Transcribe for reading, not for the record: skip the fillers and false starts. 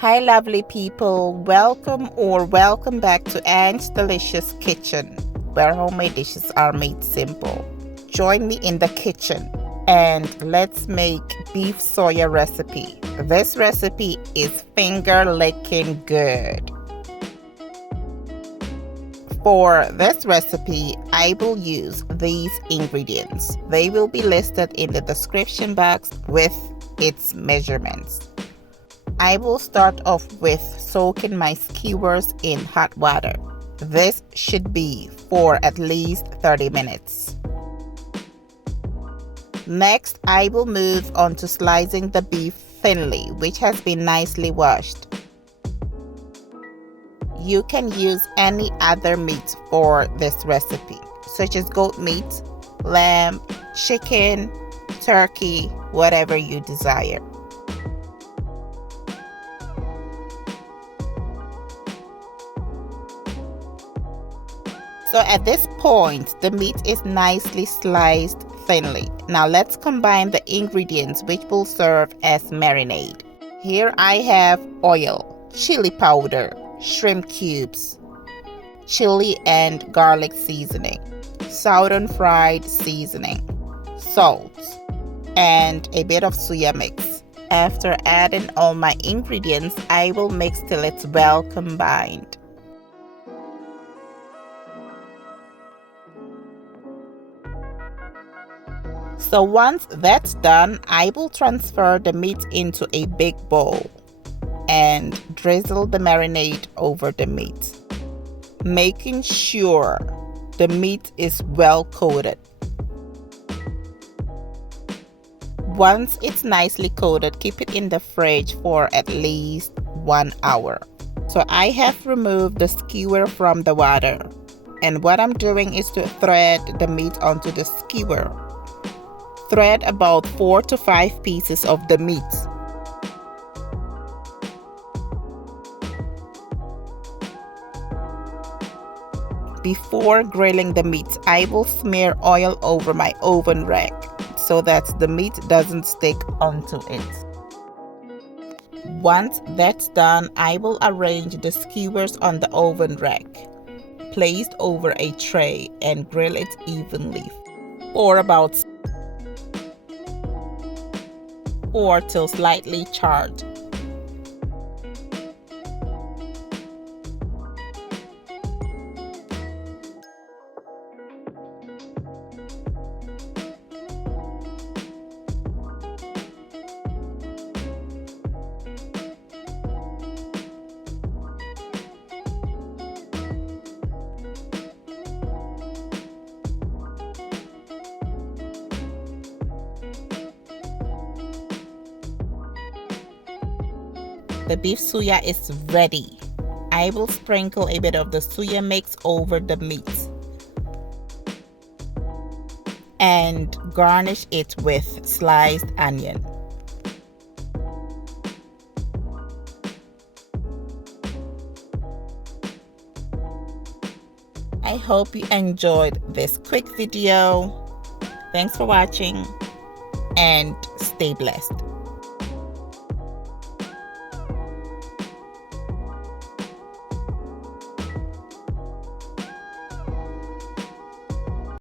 Hi lovely people, welcome back to Anne's Delicious Kitchen, where homemade dishes are made simple. Join me in the kitchen and let's make beef soya recipe. This recipe is finger-licking good. For this recipe, I will use these ingredients. They will be listed in the description box with its measurements. I will start off with soaking my skewers in hot water. This should be for at least 30 minutes. Next, I will move on to slicing the beef thinly, which has been nicely washed. You can use any other meat for this recipe, such as goat meat, lamb, chicken, turkey, whatever you desire. So at this point, the meat is nicely sliced thinly. Now let's combine the ingredients which will serve as marinade. Here I have oil, chili powder, shrimp cubes, chili and garlic seasoning, southern fried seasoning, salt, and a bit of suya mix. After adding all my ingredients, I will mix till it's well combined. So once that's done, I will transfer the meat into a big bowl and drizzle the marinade over the meat, making sure the meat is well coated. Once it's nicely coated, keep it in the fridge for at least 1 hour. So I have removed the skewer from the water, and what I'm doing is to thread the meat onto the skewer. Thread about 4 to 5 pieces of the meat. Before grilling the meat, I will smear oil over my oven rack so that the meat doesn't stick onto it. Once that's done, I will arrange the skewers on the oven rack, placed over a tray, and grill it evenly for about or till slightly charred. The beef suya is ready. I will sprinkle a bit of the suya mix over the meat and garnish it with sliced onion. I hope you enjoyed this quick video. Thanks for watching and stay blessed.